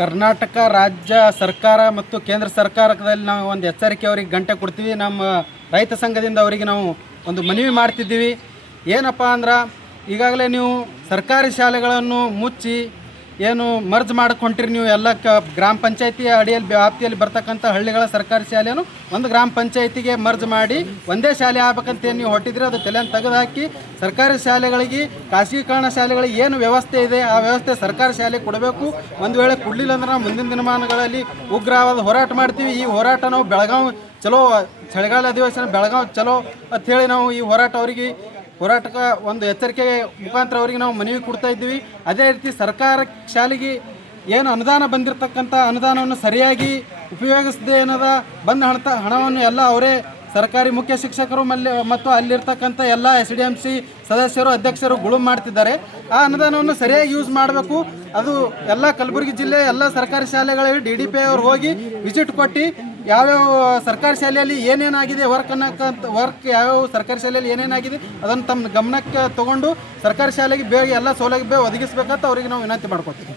ಕರ್ನಾಟಕ ರಾಜ್ಯ ಸರ್ಕಾರ ಮತ್ತು ಕೇಂದ್ರ ಸರ್ಕಾರದಲ್ಲಿ ನಾವು ಒಂದು ಎಚ್ಚರಿಕೆ ಅವರಿಗೆ ಗಂಟೆ ಕೊಡ್ತೀವಿ. ನಮ್ಮ ರೈತ ಸಂಘದಿಂದ ಅವರಿಗೆ ನಾವು ಒಂದು ಮನವಿ ಮಾಡ್ತಿದ್ದೀವಿ. ಏನಪ್ಪ ಅಂದ್ರೆ ಈಗಾಗಲೇ ನೀವು ಸರ್ಕಾರಿ ಶಾಲೆಗಳನ್ನು ಮುಚ್ಚಿ ಏನು ಮರ್ಜ್ ಮಾಡಿಕೊಂಡ್ರಿ. ನೀವು ಎಲ್ಲ ಗ್ರಾಮ ಪಂಚಾಯತಿ ಅಡಿಯಲ್ಲಿ ವ್ಯಾಪ್ತಿಯಲ್ಲಿ ಬರ್ತಕ್ಕಂಥ ಹಳ್ಳಿಗಳ ಸರ್ಕಾರಿ ಶಾಲೆಯನ್ನು ಒಂದು ಗ್ರಾಮ ಪಂಚಾಯತಿಗೆ ಮರ್ಜ್ ಮಾಡಿ ಒಂದೇ ಶಾಲೆ ಆಗ್ಬೇಕಂತ ನೀವು ಹೊಟ್ಟಿದ್ರೆ ಅದು ತಲೆಯನ್ನು ತೆಗೆದುಹಾಕಿ ಸರ್ಕಾರಿ ಶಾಲೆಗಳಿಗೆ ಖಾಸಗೀಕರಣ ಶಾಲೆಗಳಿಗೆ ಏನು ವ್ಯವಸ್ಥೆ ಇದೆ ಆ ವ್ಯವಸ್ಥೆ ಸರ್ಕಾರಿ ಶಾಲೆಗೆ ಕೊಡಬೇಕು. ಒಂದು ವೇಳೆ ಕೊಡಲಿಲ್ಲ ಅಂದ್ರೆ ನಾವು ಮುಂದಿನ ದಿನಮಾನಗಳಲ್ಲಿ ಉಗ್ರವಾದ ಹೋರಾಟ ಮಾಡ್ತೀವಿ. ಈ ಹೋರಾಟ ನಾವು ಬೆಳಗಾವಿ ಚಲೋ ಚಳಿಗಾಲ ಅಧಿವೇಶನ ಬೆಳಗಾವಿ ಚಲೋ ಅಂಥೇಳಿ ನಾವು ಈ ಹೋರಾಟಕ್ಕೆ ಒಂದು ಎಚ್ಚರಿಕೆ ಮುಖಾಂತರ ಅವರಿಗೆ ನಾವು ಮನವಿ ಕೊಡ್ತಾ ಇದ್ದೀವಿ. ಅದೇ ರೀತಿ ಸರ್ಕಾರ ಶಾಲೆಗೆ ಏನು ಅನುದಾನ ಬಂದಿರತಕ್ಕಂಥ ಅನುದಾನವನ್ನು ಸರಿಯಾಗಿ ಉಪಯೋಗಿಸದೆ ಏನದ ಬಂದ ಹಣವನ್ನು ಎಲ್ಲ ಅವರೇ ಸರ್ಕಾರಿ ಮುಖ್ಯ ಶಿಕ್ಷಕರು ಮತ್ತು ಅಲ್ಲಿರ್ತಕ್ಕಂಥ ಎಲ್ಲ SDMC ಸದಸ್ಯರು ಅಧ್ಯಕ್ಷರು ಗುಳುಮ್ ಮಾಡ್ತಿದ್ದಾರೆ. ಆ ಅನುದಾನವನ್ನು ಸರಿಯಾಗಿ ಯೂಸ್ ಮಾಡಬೇಕು. ಅದು ಎಲ್ಲ ಕಲಬುರಗಿ ಜಿಲ್ಲೆ ಎಲ್ಲ ಸರ್ಕಾರಿ ಶಾಲೆಗಳಿಗೆ DDP ಅವರು ಹೋಗಿ ವಿಸಿಟ್ ಕೊಟ್ಟು ಯಾವ್ಯಾವ ಸರ್ಕಾರಿ ಶಾಲೆಯಲ್ಲಿ ಏನೇನಾಗಿದೆ ವರ್ಕ್ ಯಾವ್ಯಾವ ಸರ್ಕಾರಿ ಶಾಲೆಯಲ್ಲಿ ಏನೇನಾಗಿದೆ ಅದನ್ನು ತಮ್ಮ ಗಮನಕ್ಕೆ ತಗೊಂಡು ಸರ್ಕಾರಿ ಶಾಲೆಗೆ ಬೇಗ ಎಲ್ಲ ಸೌಲಭ್ಯ ಒದಗಿಸಬೇಕಂತ ಅವರಿಗೆ ನಾವು ವಿನಂತಿ ಮಾಡ್ಕೊತೀವಿ.